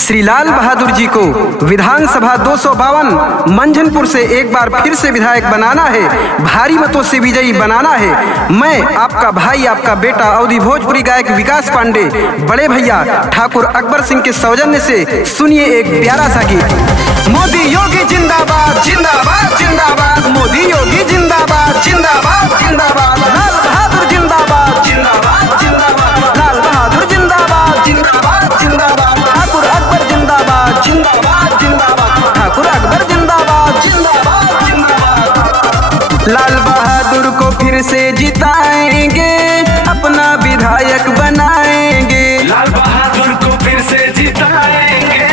श्री लाल बहादुर जी को विधानसभा 252 मंझनपुर से एक बार फिर से विधायक बनाना है, भारी मतों से विजयी बनाना है। मैं आपका भाई, आपका बेटा अवधी भोजपुरी गायक विकास पांडे बड़े भैया ठाकुर अकबर सिंह के सौजन्य से सुनिए एक प्यारा सा गीत। मोदी योगी जिंदाबाद जिंदाबाद जिंदाबाद, मोदी योगी जिंदाबाद जिंदाबाद जिंदाबाद, लाल बहादुर जिंदाबाद जिंदाबाद जिंदाबाद, लाल बहादुर जिंदाबाद जिंदाबाद जिंदाबाद, ठाकुर अकबर जिंदाबाद जिंदाबाद जिंदाबाद, ठाकुर अकबर जिंदाबाद जिंदाबाद जिंदाबाद। लाल बहादुर को फिर से जिताएंगे, अपना विधायक बनाएंगे। लाल बहादुर को फिर से जिताएंगे,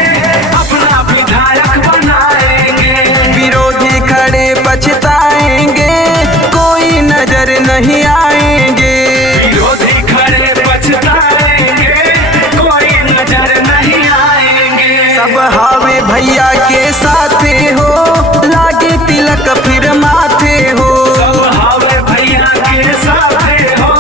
अपना विधायक बनाएंगे। विरोधी खड़े पछताएंगे, कोई नजर नहीं आएंगे। विरोधी खड़े पछताएंगे, कोई नजर नहीं आएंगे। सब हावे भैया के साथे हो, लागे तिलक फिर माथे हो। सब हावे भैया के साथे हो,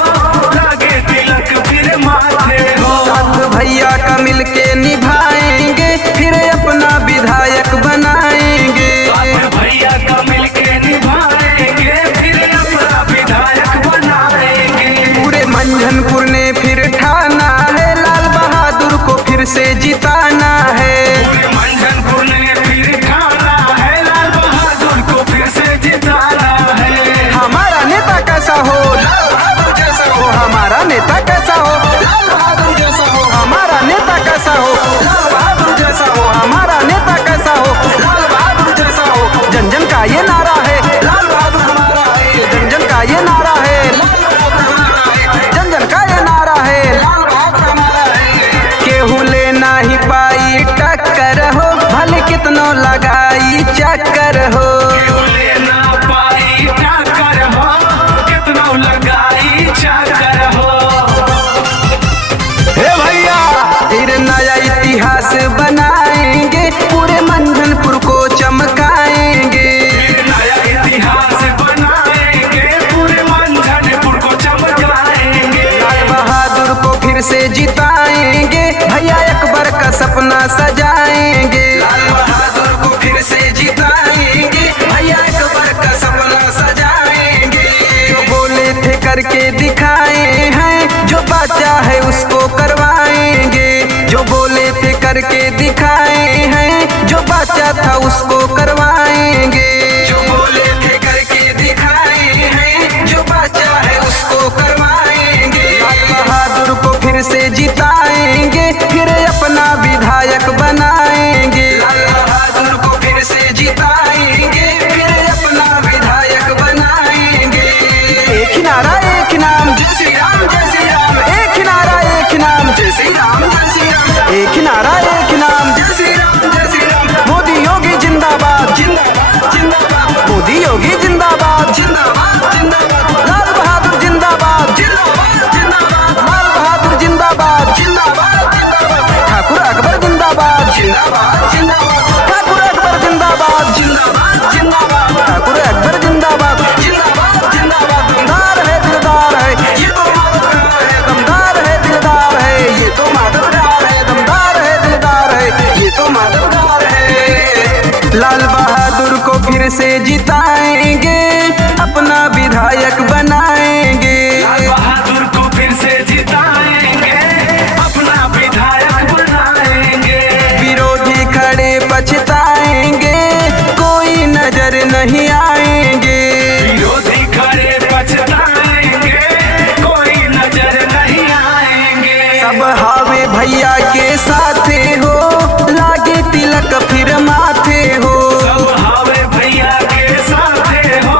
लागे तिलक फिर माथे हो। साथ भैया का मिलके निभाएंगे, फिर अपना विधायक बनाएंगे। साथ भैया का मिलके निभाएंगे, फिर अपना विधायक बनाएंगे। पूरे मंझनपुर ने फिर ठाना है, लाल बहादुर को फिर से जिताना है। पूरे मंझनपुर ने फिर ठाना है, लाल बहादुर को फिर से जिताना है। हमारा नेता कैसा हो, लाल बहादुर जैसा हो। हमारा नेता कैसा हो, लाल बहादुर जैसा हो। हमारा नेता कैसा हो, लाल बहादुर जैसा हो। हमारा नेता कैसा हो, लाल बहादुर जैसा हो। जन जन का ये नारा है, लाल बहादुर हमारा है। जन जन का ये नारा है, लाल बहादुर हमारा है। जन जन का ये नारा है, लाल बहादुर हमारा है। केहू लेना ही पाई टक्कर हो, भले कितनो लगाई चक्कर हो। लेना पाई टक्कर हो, कितनो लगाई चक्कर हो। हे भैया फिर नया इतिहास बनाएंगे, पूरे मंझनपुर को चमकाएंगे। नया इतिहास बनाएंगे, पूरे मंझनपुर को चमकाएंगे। लाल बहादुर को फिर से जिताएंगे, भैया अकबर का सपना सजाएंगे। लाल बहादुर को फिर से जिताएंगे, भैया अकबर का सपना सजाएंगे। जो बोले थे करके दिखाए हैं, जो बाचा है उसको करवाएंगे। जो बोले थे करके दिखाए हैं, जो बाचा था उसको करवाएंगे। जो बोले थे करके दिखाए हैं, जो बाचा है उसको करवाएंगे। लाल बहादुर को फिर से जिताएंगे, फिर अपना विधायक बनाएंगे। लाल बहादुर को फिर से जिताएंगे, फिर अपना विधायक बनाएंगे। एक ही नारा एक ही नाम, जय श्री राम जय श्री राम। एक ही नारा एक ही नाम, जय श्री राम जय श्री राम। एक ही नारा एक ही नाम, जय श्री राम जय श्री राम। मोदी योगी जिंदाबाद जिंदाबाद जिंदाबाद, मोदी योगी जिंदाबाद जिंदाबाद जिंदाबाद, लाल बहादुर जिंदाबाद जिंदाबाद जिंदाबाद, लाल बहादुर जिंदाबाद जिंदाबाद जिंदाबाद, ठाकुर अकबर जिंदाबाद जिंदाबाद जिंदाबाद, ठाकुर अकबर जिंदाबाद जिंदाबाद जिंदाबाद, ठाकुर अकबर जिंदाबाद जिंदाबाद जिंदाबाद। दमदार है दिलदार है, ये तो मददगार है। दमदार है दिलदार है, ये तो मददगार है। दमदार है दिलदार है, ये तो मददगार है। लाल बहादुर को फिर से जिताएंगे, अपना विधायक बनाएंगे। लाल बहादुर को फिर से जिताएंगे, अपना विधायक बनाएंगे। विरोधी खड़े पछताएंगे, कोई नजर नहीं आएंगे। विरोधी खड़े पछताएंगे, कोई नजर नहीं आएंगे। सब हावे भैया के साथे हो, लागे तिलक फिर माथे हो। सब हावे भैया के साथे हो,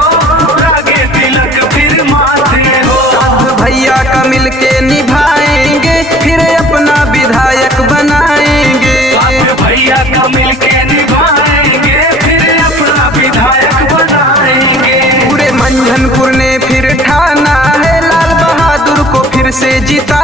लागे तिलक फिर माथे हो। साथ भैया का मिलके निभाएंगे, फिर अपना विधायक बनाएंगे। साथ भैया का मिलके निभाएंगे, फिर अपना विधायक बनाएंगे। पूरे मंझनपुर ने फिर ठाना है, लाल बहादुर को फिर से जिता